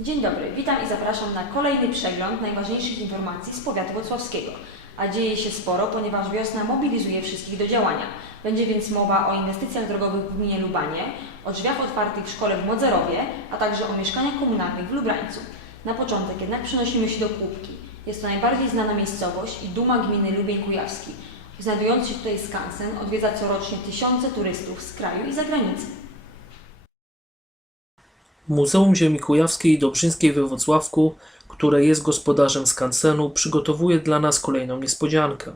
Dzień dobry, witam i zapraszam na kolejny przegląd najważniejszych informacji z powiatu wrocławskiego. A dzieje się sporo, ponieważ wiosna mobilizuje wszystkich do działania. Będzie więc mowa o inwestycjach drogowych w gminie Lubanie, o drzwiach otwartych w szkole w Modzerowie, a także o mieszkaniach komunalnych w Lubrańcu. Na początek jednak przenosimy się do Kłubki. Jest to najbardziej znana miejscowość i duma gminy Lubień Kujawski. Znajdujący się tutaj skansen odwiedza corocznie tysiące turystów z kraju i zagranicy. Muzeum Ziemi Kujawskiej i Dobrzyńskiej we Wrocławku, które jest gospodarzem skansenu, przygotowuje dla nas kolejną niespodziankę.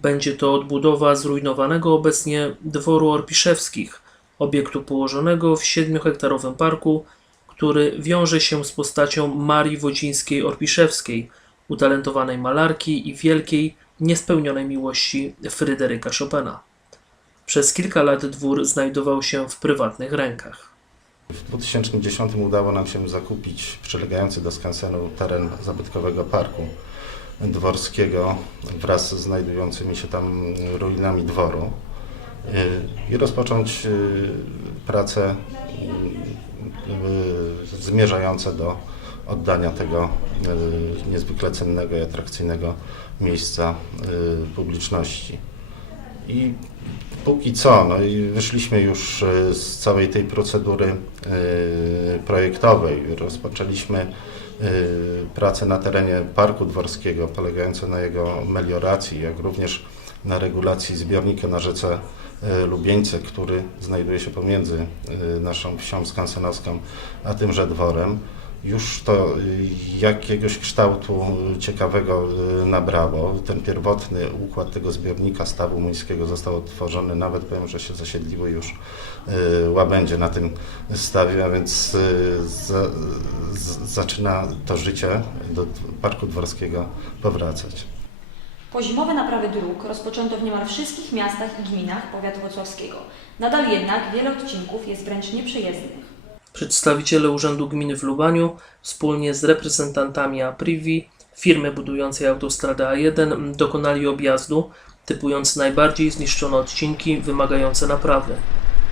Będzie to odbudowa zrujnowanego obecnie dworu Orpiszewskich, obiektu położonego w 7-hektarowym parku, który wiąże się z postacią Marii Wodzińskiej-Orpiszewskiej, utalentowanej malarki i wielkiej, niespełnionej miłości Fryderyka Chopina. Przez kilka lat dwór znajdował się w prywatnych rękach. W 2010 udało nam się zakupić przylegający do skansenu teren zabytkowego parku dworskiego wraz z znajdującymi się tam ruinami dworu y, i rozpocząć y, prace y, zmierzające do oddania tego niezwykle cennego i atrakcyjnego miejsca publiczności. I póki co, no i wyszliśmy już e, z całej tej procedury e, projektowej. Rozpoczęliśmy e, pracę na terenie Parku Dworskiego, polegające na jego melioracji, jak również na regulacji zbiornika na rzece Lubieńce, który znajduje się pomiędzy naszą wsią skansenowską a tymże dworem. Już to y, jakiegoś kształtu ciekawego y, nabrało. Ten pierwotny układ tego zbiornika stawu muńskiego został odtworzony. Nawet powiem, że się zasiedliły już y, łabędzie na tym stawie, a więc za, zaczyna to życie do Parku Dworskiego powracać. Pozimowe naprawy dróg rozpoczęto w niemal wszystkich miastach i gminach powiatu wrocławskiego. Nadal jednak wiele odcinków jest wręcz nieprzejezdnych. Przedstawiciele Urzędu Gminy w Lubaniu wspólnie z reprezentantami Aprivi, firmy budującej autostradę A1 dokonali objazdu, typując najbardziej zniszczone odcinki wymagające naprawy.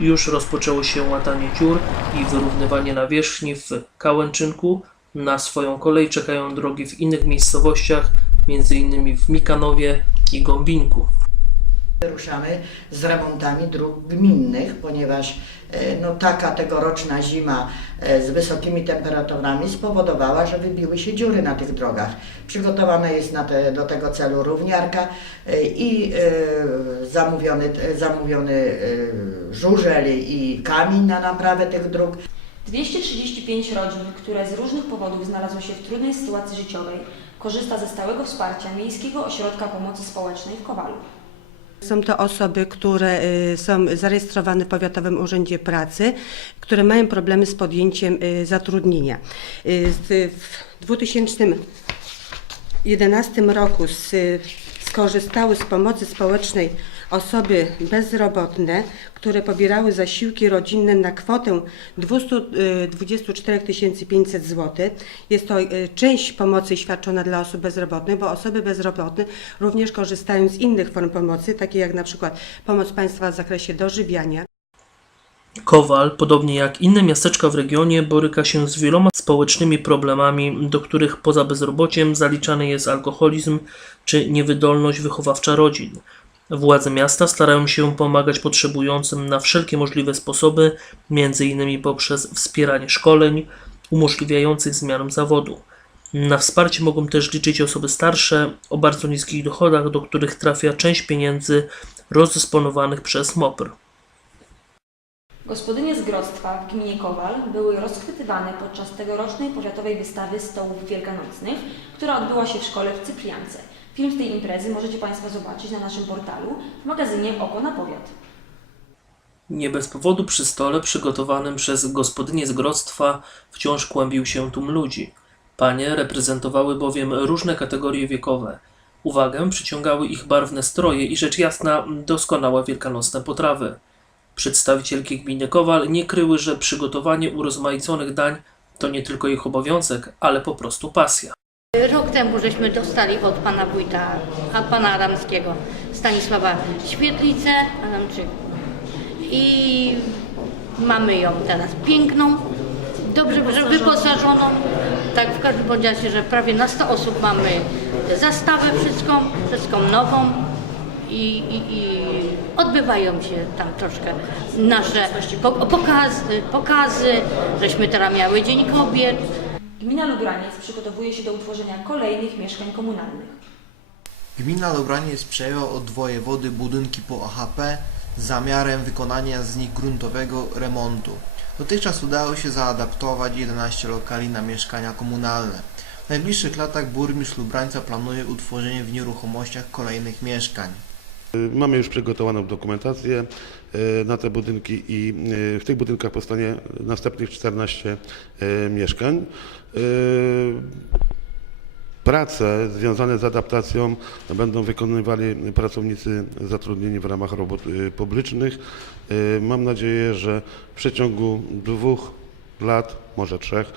Już rozpoczęło się łatanie dziur i wyrównywanie nawierzchni w Kałęczynku. Na swoją kolej czekają drogi w innych miejscowościach, m.in. w Mikanowie i Gąbinku. Ruszamy z remontami dróg gminnych, ponieważ e, no, taka tegoroczna zima e, z wysokimi temperaturami spowodowała, że wybiły się dziury na tych drogach. Przygotowana jest te, do tego celu równiarka e, i e, zamówiony, zamówiony e, żużel i kamień na naprawę tych dróg. 235 rodzin, które z różnych powodów znalazły się w trudnej sytuacji życiowej, korzysta ze stałego wsparcia Miejskiego Ośrodka Pomocy Społecznej w Kowalu. Są to osoby, które y, są zarejestrowane w Powiatowym Urzędzie Pracy, które mają problemy z podjęciem y, zatrudnienia. Y, W 2011 roku skorzystały z pomocy społecznej osoby bezrobotne, które pobierały zasiłki rodzinne na kwotę 224 500 zł. Jest to y, część pomocy świadczona dla osób bezrobotnych, bo osoby bezrobotne również korzystają z innych form pomocy, takie jak na przykład pomoc państwa w zakresie dożywiania. Kowal, podobnie jak inne miasteczka w regionie, boryka się z wieloma społecznymi problemami, do których poza bezrobociem zaliczany jest alkoholizm czy niewydolność wychowawcza rodzin. Władze miasta starają się pomagać potrzebującym na wszelkie możliwe sposoby, m.in. poprzez wspieranie szkoleń umożliwiających zmianę zawodu. Na wsparcie mogą też liczyć osoby starsze o bardzo niskich dochodach, do których trafia część pieniędzy rozdysponowanych przez MOPR. Gospodynie z grodztwa w gminie Kowal były rozchwytywane podczas tegorocznej powiatowej wystawy stołów wielkanocnych, która odbyła się w szkole w Cypriance. Film tej imprezy możecie Państwo zobaczyć na naszym portalu w magazynie Oko na Powiat. Nie bez powodu przy stole przygotowanym przez gospodynię z grodztwa wciąż kłębił się tłum ludzi. Panie reprezentowały bowiem różne kategorie wiekowe. Uwagę przyciągały ich barwne stroje i rzecz jasna doskonałe wielkanocne potrawy. Przedstawicielki gminy Kowal nie kryły, że przygotowanie urozmaiconych dań to nie tylko ich obowiązek, ale po prostu pasja. Rok temu żeśmy dostali od pana wójta, a pana Adamskiego, Stanisława Świetlicę Adamczyk. I mamy ją teraz piękną, Dobrze, że wyposażoną, tak w każdym bądź razie, że prawie na 100 osób mamy zastawę wszystką, wszystką nową i, i, i odbywają się tam troszkę nasze po, pokazy, pokazy, żeśmy teraz miały Dzień Kobiet, Gmina Lubraniec przygotowuje się do utworzenia kolejnych mieszkań komunalnych. Gmina Lobraniec przejęła od wojewody budynki po AHP z zamiarem wykonania z nich gruntowego remontu. Dotychczas udało się zaadaptować 11 lokali na mieszkania komunalne. W najbliższych latach burmistrz Lubrańca planuje utworzenie w nieruchomościach kolejnych mieszkań. Mamy już przygotowaną dokumentację e, na te budynki i e, w tych budynkach powstanie następnych 14 e, mieszkań. Prace związane z adaptacją będą wykonywali pracownicy zatrudnieni w ramach robót publicznych. Mam nadzieję, że w przeciągu dwóch lat, może trzech,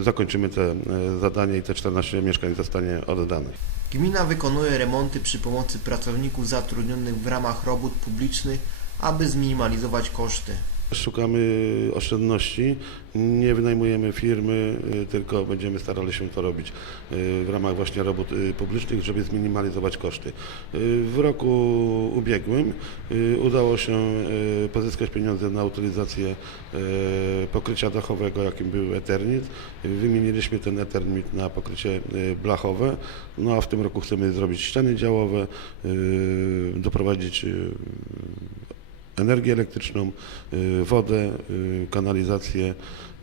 zakończymy te zadanie i te 14 mieszkań zostanie oddanych. Gmina wykonuje remonty przy pomocy pracowników zatrudnionych w ramach robót publicznych, aby zminimalizować koszty. Szukamy oszczędności, nie wynajmujemy firmy, y, tylko będziemy starali się to robić y, w ramach właśnie robót y, publicznych, żeby zminimalizować koszty. W roku ubiegłym udało się pozyskać pieniądze na utylizację pokrycia dachowego, jakim był Eternit. Wymieniliśmy ten Eternit na pokrycie blachowe, no a w tym roku chcemy zrobić ściany działowe, doprowadzić energię elektryczną, y, wodę, y, kanalizację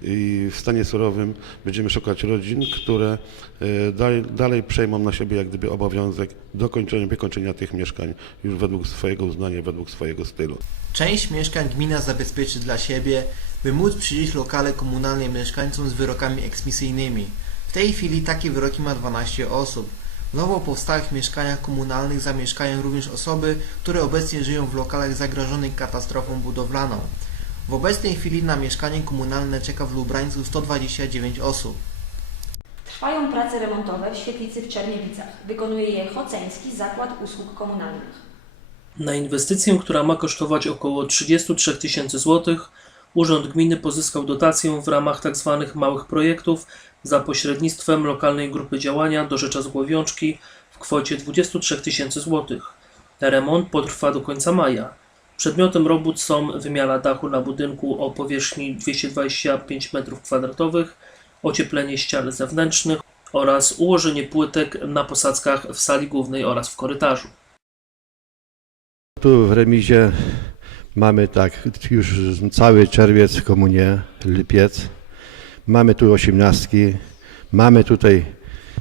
i w stanie surowym będziemy szukać rodzin, które y, dalej, dalej przejmą na siebie jak gdyby obowiązek dokończenia, wykończenia tych mieszkań już według swojego uznania, według swojego stylu. Część mieszkań gmina zabezpieczy dla siebie, by móc przydzielić lokale komunalne mieszkańcom z wyrokami eksmisyjnymi. W tej chwili takie wyroki ma 12 osób. W nowo powstałych mieszkaniach komunalnych zamieszkają również osoby, które obecnie żyją w lokalach zagrożonych katastrofą budowlaną. W obecnej chwili na mieszkanie komunalne czeka w Lubrańcu 129 osób. Trwają prace remontowe w świetlicy w Czerniewicach. Wykonuje je Choceński Zakład Usług Komunalnych. Na inwestycję, która ma kosztować około 33 tysięcy złotych, Urząd Gminy pozyskał dotację w ramach tzw. małych projektów za pośrednictwem lokalnej grupy działania do Rzecza Zgłowiączki w kwocie 23 tysięcy złotych. Remont potrwa do końca maja. Przedmiotem robót są wymiana dachu na budynku o powierzchni 225 m2, ocieplenie ścian zewnętrznych oraz ułożenie płytek na posadzkach w sali głównej oraz w korytarzu. Tu w remizie mamy tak już cały czerwiec, komunię, lipiec. Mamy tu osiemnastki, mamy tutaj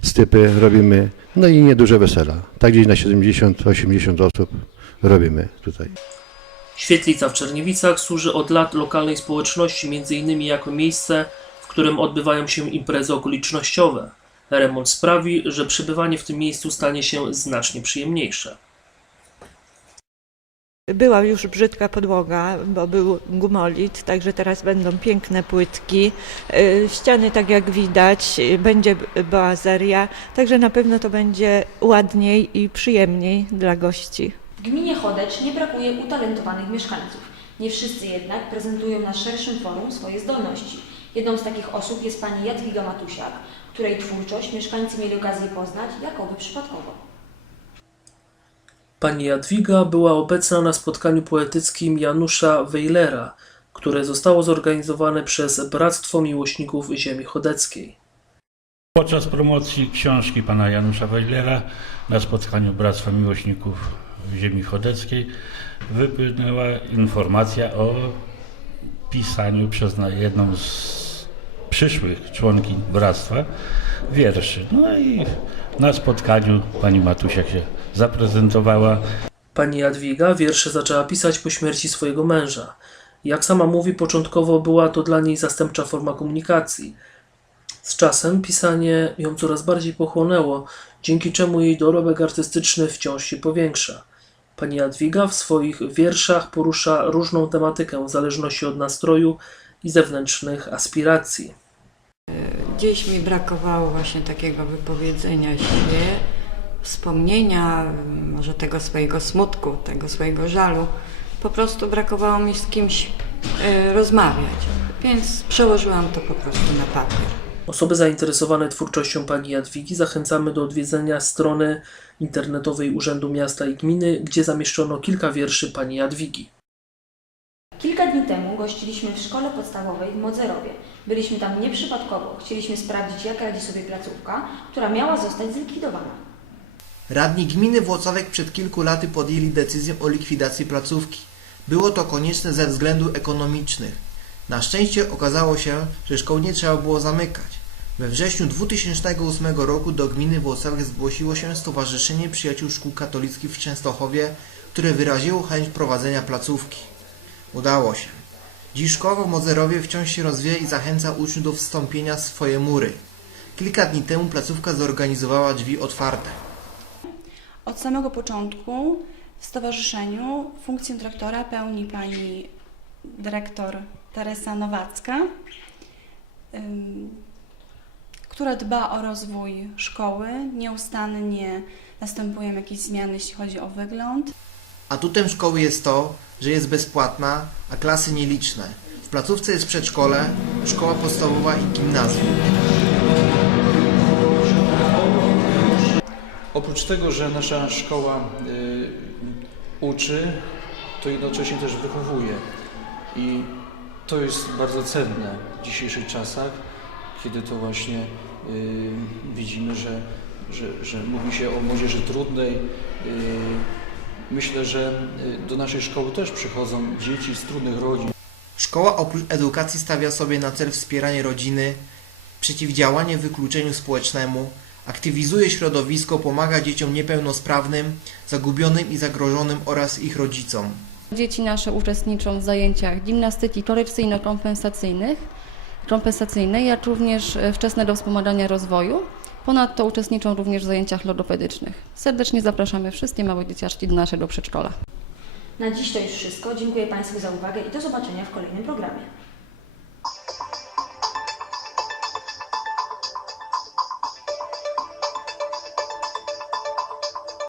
stypy, robimy, no i nieduże wesela. Tak gdzieś na 70-80 osób robimy tutaj. Świetlica w Czerniewicach służy od lat lokalnej społeczności, m.in. jako miejsce, w którym odbywają się imprezy okolicznościowe. Remont sprawi, że przebywanie w tym miejscu stanie się znacznie przyjemniejsze. Była już brzydka podłoga, bo był gumolit, także teraz będą piękne płytki. Y, Ściany, tak jak widać, będzie boazeria, także na pewno to będzie ładniej i przyjemniej dla gości. W gminie Chodecz nie brakuje utalentowanych mieszkańców. Nie wszyscy jednak prezentują na szerszym forum swoje zdolności. Jedną z takich osób jest pani Jadwiga Matusiak, której twórczość mieszkańcy mieli okazję poznać jakoby przypadkowo. Pani Jadwiga była obecna na spotkaniu poetyckim Janusza Wejlera, które zostało zorganizowane przez Bractwo Miłośników Ziemi Chodeckiej. Podczas promocji książki pana Janusza Wejlera na spotkaniu Bractwa Miłośników Ziemi Chodeckiej wypłynęła informacja o pisaniu przez jedną z przyszłych członkiń bractwa wierszy. No i na spotkaniu pani Matusiak się zaprezentowała. Pani Jadwiga wiersze zaczęła pisać po śmierci swojego męża. Jak sama mówi, początkowo była to dla niej zastępcza forma komunikacji. Z czasem pisanie ją coraz bardziej pochłonęło, dzięki czemu jej dorobek artystyczny wciąż się powiększa. Pani Jadwiga w swoich wierszach porusza różną tematykę w zależności od nastroju i zewnętrznych aspiracji. Gdzieś mi brakowało właśnie takiego wypowiedzenia się, wspomnienia, może tego swojego smutku, tego swojego żalu. Po prostu brakowało mi z kimś e, rozmawiać. Więc przełożyłam to po prostu na papier. Osoby zainteresowane twórczością pani Jadwigi zachęcamy do odwiedzenia strony internetowej Urzędu Miasta i Gminy, gdzie zamieszczono kilka wierszy pani Jadwigi. Gościliśmy w szkole podstawowej w Modzerowie. Byliśmy tam nieprzypadkowo. Chcieliśmy sprawdzić, jak radzi sobie placówka, która miała zostać zlikwidowana. Radni gminy Włocławek przed kilku laty podjęli decyzję o likwidacji placówki. Było to konieczne ze względów ekonomicznych. Na szczęście okazało się, że szkoły nie trzeba było zamykać. We wrześniu 2008 roku do gminy Włocławek zgłosiło się Stowarzyszenie Przyjaciół Szkół Katolickich w Częstochowie, które wyraziło chęć prowadzenia placówki. Udało się. W Modzerowie wciąż się rozwija i zachęca uczniów do wstąpienia w swoje mury. Kilka dni temu placówka zorganizowała drzwi otwarte. Od samego początku w stowarzyszeniu funkcję dyrektora pełni pani dyrektor Teresa Nowacka, która dba o rozwój szkoły. Nieustannie następują jakieś zmiany, jeśli chodzi o wygląd. Atutem szkoły jest to, że jest bezpłatna, a klasy nieliczne. W placówce jest przedszkole, szkoła podstawowa i gimnazjum. Oprócz tego, że nasza szkoła y, uczy, to jednocześnie też wychowuje. I to jest bardzo cenne w dzisiejszych czasach, kiedy to właśnie y, widzimy, że, że, że mówi się o młodzieży trudnej. Y, myślę, że y, do naszej szkoły też przychodzą dzieci z trudnych rodzin. Szkoła oprócz edukacji stawia sobie na cel wspieranie rodziny, przeciwdziałanie wykluczeniu społecznemu, aktywizuje środowisko, pomaga dzieciom niepełnosprawnym, zagubionym i zagrożonym oraz ich rodzicom. Dzieci nasze uczestniczą w zajęciach gimnastyki korekcyjno-kompensacyjnych, kompensacyjnej, jak również e, wczesne do wspomagania rozwoju. Ponadto uczestniczą również w zajęciach logopedycznych. Serdecznie zapraszamy wszystkie małe dzieciaczki do naszego przedszkola. Na dziś to już wszystko. Dziękuję Państwu za uwagę i do zobaczenia w kolejnym programie.